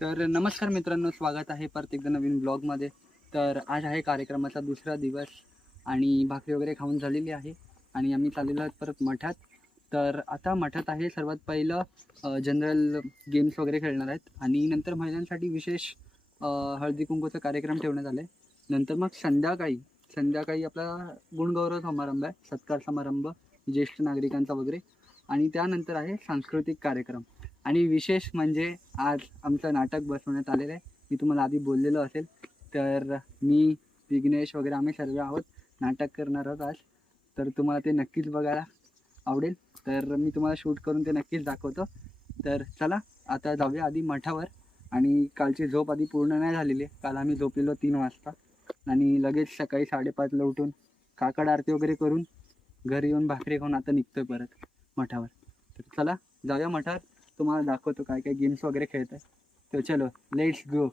तर नमस्कार मित्रांनो, स्वागत आहे परत एकदा नवीन ब्लॉगमध्ये. तर आज आहे कार्यक्रमाचा दुसरा दिवस आणि भाकरी वगैरे खाऊन झालेली आहे आणि आम्ही चाललेलो आहोत परत मठात. तर आता मठात आहे सर्वात पहिलं जनरल गेम्स वगैरे खेळणार आहेत आणि नंतर महिलांसाठी विशेष हळदी कुंकूचा कार्यक्रम ठेवण्यात आला आहे. नंतर मग संध्याकाळी आपला गुणगौरव समारंभ आहे, सत्कार समारंभ ज्येष्ठ नागरिकांचा वगैरे. आणि त्यानंतर आहे सांस्कृतिक कार्यक्रम. आणि विशेष म्हणजे आज आमचं नाटक बसवण्यात आलेलं आहे. मी तुम्हाला आधी बोललेलो असेल. तर मी, विघ्नेश वगैरे आम्ही सर्व आहोत नाटक करणार आहोत आज. तर तुम्हाला ते नक्कीच बघायला आवडेल. तर मी तुम्हाला शूट करून ते नक्कीच दाखवतो. तर चला आता जाऊया आधी मठावर. आणि कालची झोप आधी पूर्ण नाही झालेली आहे. काल आम्ही झोपलेलो 3 वाजता आणि लगेच सकाळी 5:30ला उठून काकड आरती वगैरे करून घरी येऊन भाकरी खाऊन आता निघतोय परत मठावर. तर चला जाऊया मठावर, तुम्हाला दाखवतो काय काय गेम्स वगैरे खेळत आहे. तर चलो लेट्स गो.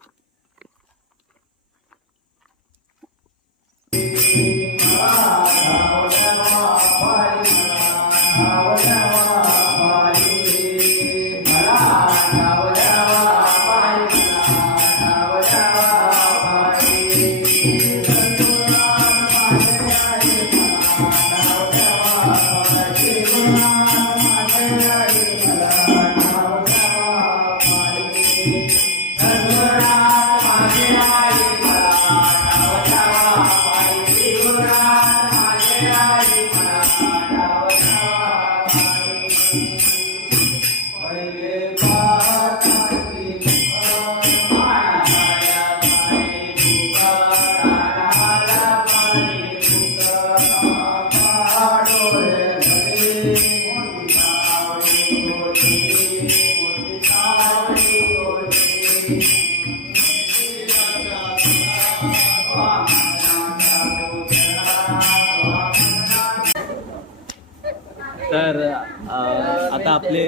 तर आता आपले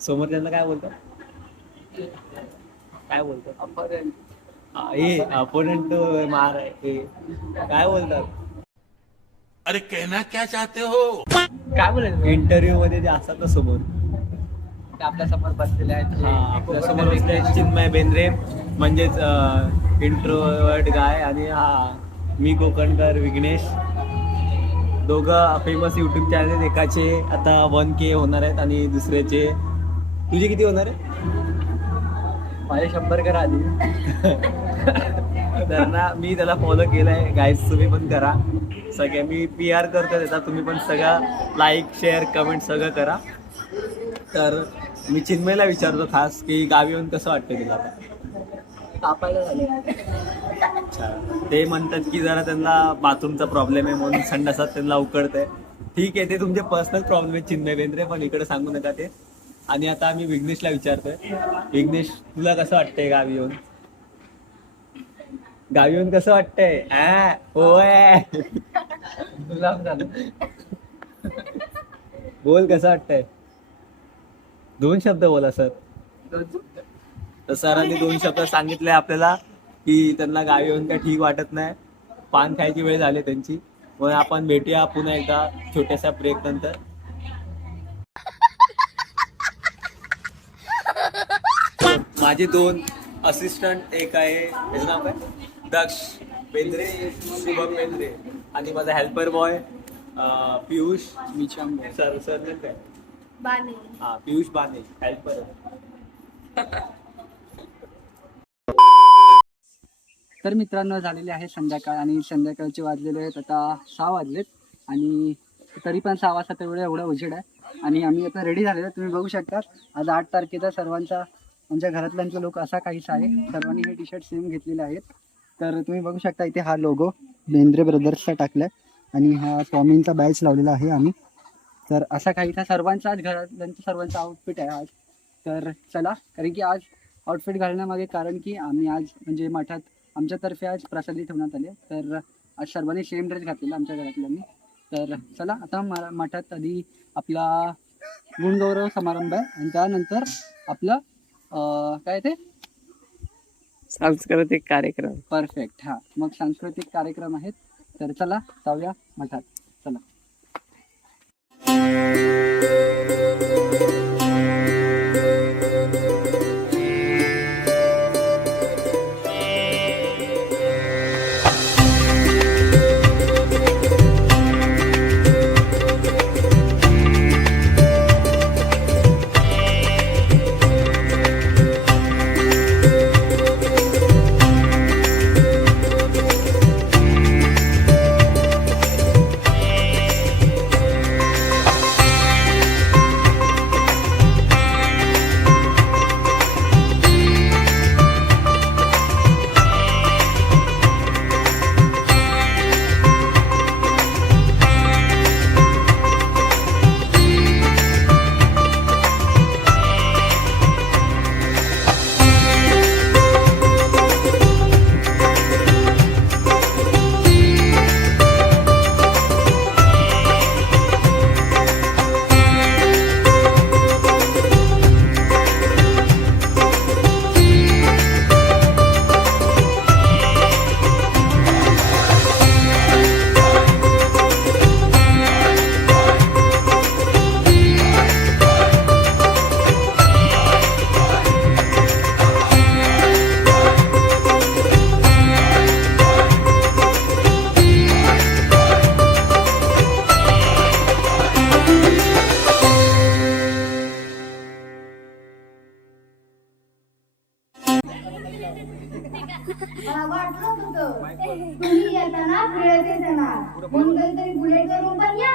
समोर त्यांना काय बोलतात हे अपोनेंट तो मार आहे काय बोलतात. अरे कहना क्या चाहते हो. काय बोलायचं इंटरव्ह्यू मध्ये जे असतात ना समोर, ते आपल्या समोर बसलेले आहेत. आपल्या समोर बसले चिन्मय बेंद्रे, म्हणजेच इंट्रोवर्ट गाय, आणि मी कोकणकर विघ्नेश. दोघं फेमस यूट्यूब चॅनल. एकाचे आता 1K होणार आहेत आणि दुसऱ्याचे तुझे किती होणार आहे. माझे 100 करा आधी. तर ना मी त्याला फॉलो केलंय गाईज, तुम्ही पण करा सगळे. मी PR करतो त्याचा, तुम्ही पण सगळं लाईक शेअर कमेंट सगळं करा. तर मी चिन्मयला विचारतो खास की गावी येऊन कसं वाटतं तुला आता. तापायला झाले. अच्छा, ते म्हणतात की जरा त्यांना बाथरूमचा प्रॉब्लेम आहे म्हणून संडासात त्यांना उकडतंय. ठीक आहे, ते तुमचे पर्सनल प्रॉब्लेम आहे चिन्मय बेंद्रे, पण इकडे सांगू नका ते. आणि आता आम्ही विघ्नेशला विचारतोय. विघ्नेश, तुला कसं वाटतंय गावी येऊन. गावी येऊन कसं वाटतंय. होय तुला झालं. बोल कसं वाटतंय. 2 शब्द बोला सर. तर सरांनी 2 शब्द सांगितले आपल्याला की त्यांना गावी येऊन काय ठीक वाटत नाही. पान खायची वेळ झाली त्यांची. मग आपण भेटूया पुन्हा एकदा छोट्याशा ब्रेक नंतर. माझे 2 असिस्टंट, एक आहे त्याचं नाव काय दक्ष बेंद्रे, शुभम बेंद्रे, आणि माझा हेल्पर बॉय पियुष मिचांबे. सर काय बाने. पियुष बाने हेल्पर. तर मित्रांनो, झालेले आहे संध्याकाळ आणि संध्याकाळचे वाजलेले आहेत आता 6 वाजलेत. आणि तरी पण 6 वाजता तेवढं एवढा उजेड आहे आणि आम्ही आता रेडी झालेलो आहे. तुम्ही बघू शकता आज 8 तारखेचा सर्वांचा, आमच्या घरातल्यांचा लोक असा काहीच आहे. सर्वांनी हे टी-शर्ट सेम घेतलेले आहेत. तर तुम्ही बघू शकता इथे हा लोगो बेंद्रे ब्रदर्सचा टाकलाय आणि हा स्वामींचा बॅच लावलेला आहे आम्ही. तर असा काहीसा सर्वांचा आज घरातल्यांचा सर्वांचा आउटफिट आहे आज. तर चला, कारण की आज आउटफिट घालण्यामागे कारण की आम्ही आज म्हणजे मठात आमच्यातर्फे आज प्रसादी ठेवण्यात आले. तर आज सर्वांनी सेम ड्रेस घातलेला आमच्या घरातल्यांनी. तर चला आता मठात आधी आपला गुणगौरव समारंभ आहे आणि त्यानंतर आपलं काय ते सांस्कृतिक कार्यक्रम. परफेक्ट. हां, मग सांस्कृतिक कार्यक्रम आहेत. तर चला जाऊया मठात. चला. मला वाटलं होतं तुम्ही येताना फिरत येताना म्हणून कधीतरी बुलेट करून पण या.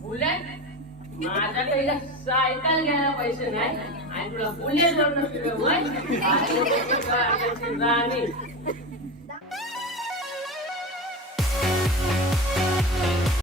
बुलेट माझ्याकडे सायकल घ्यायला पैसे नाही आणि तुला बुलेट वरून फिरवू राणी